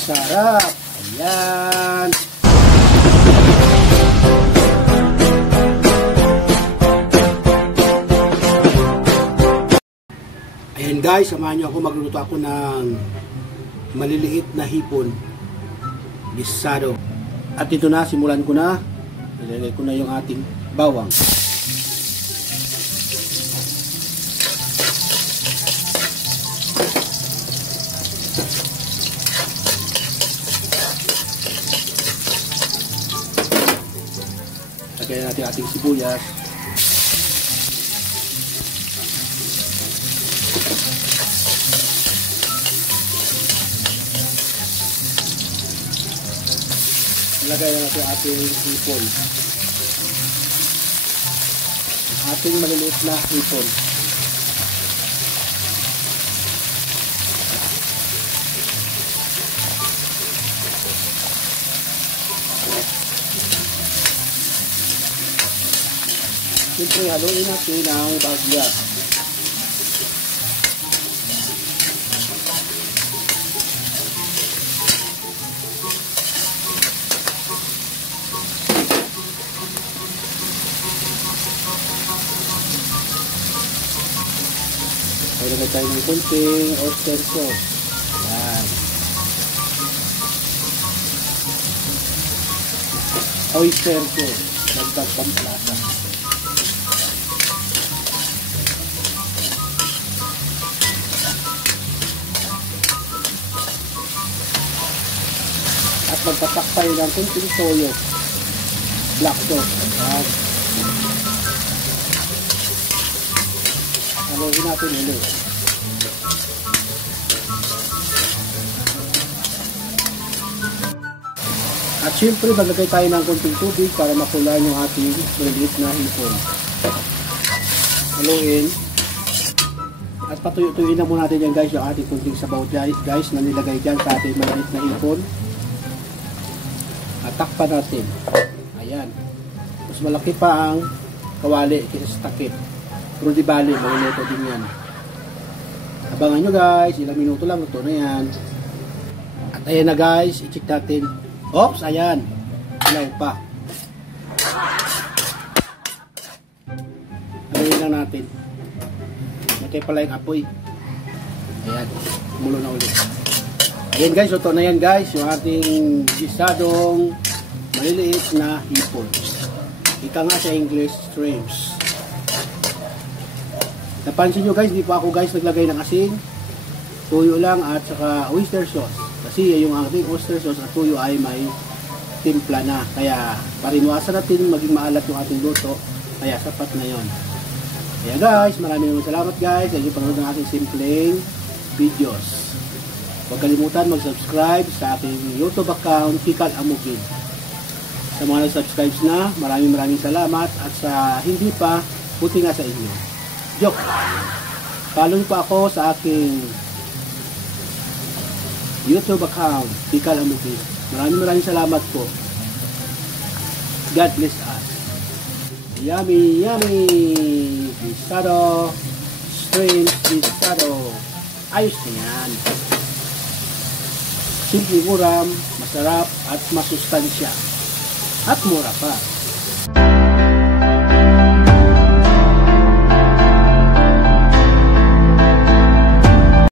Sarap! Ayan! Ayan guys, samahan nyo ako, magluluto ako ng maliliit na hipon gisado. At ito na, simulan ko na. Ilalagay ko na yung ating bawang. Lagyan natin ating sibuyas. Lagay natin ating hipon. Ating maliliit na hipon. Siyempre, haluin natin ang bagya. Lagay tayo ng kunting oyster sauce. Ayan. Oyster sauce. Dagdag pampalasa. At magpatak tayo ng kunting toyo. Black sauce. Ayan. Haluin natin ulit. At syempre, maglagay tayo ng konting tubig para makulaan yung ating maliliit na hipon. Haluin. At patuyo-tuyuin na muna natin yan guys, yung ating konting sabaw guys na nilagay dyan sa ating maliliit na hipon. At takpan natin. Ayan. Mas malaki pa ang kawali kaysa sa takip. Pero di bali, maluto din yan. Abangan nyo guys, ilang minuto lang, luto na yan. At ayan na guys, i-check natin. Oops, ayan. Ilaw pa. Haluin lang natin. Matay pala yung apoy. Ayan, mulo na ulit. Ayan guys, luto na yan guys, yung ating gisadong maliliit na hipon. Ika nga sa English, shrimps. Napansin nyo guys, di pa ako guys naglagay ng asin, tuyo lang at saka oyster sauce. Kasi yung ating oyster sauce at tuyo ay may timpla na. Kaya parinuasan natin maging maalat yung ating luto. Kaya sapat na yon. Kaya guys, maraming salamat guys sa inyong panonood ng ating simpleng videos. Huwag kalimutan mag-subscribe sa aking YouTube account, Kikal Amukid. Sa mga nag-subscribe na, maraming salamat. At sa hindi pa, buti nga sa inyo. Joke. Follow po ako sa aking YouTube account, Kikal Amukid. Maraming salamat po. God bless us. Yummy, yummy! Gisado, shrimp, gisado. Ayos na yan. Simple ulam, masarap at masustansya. At mura pa.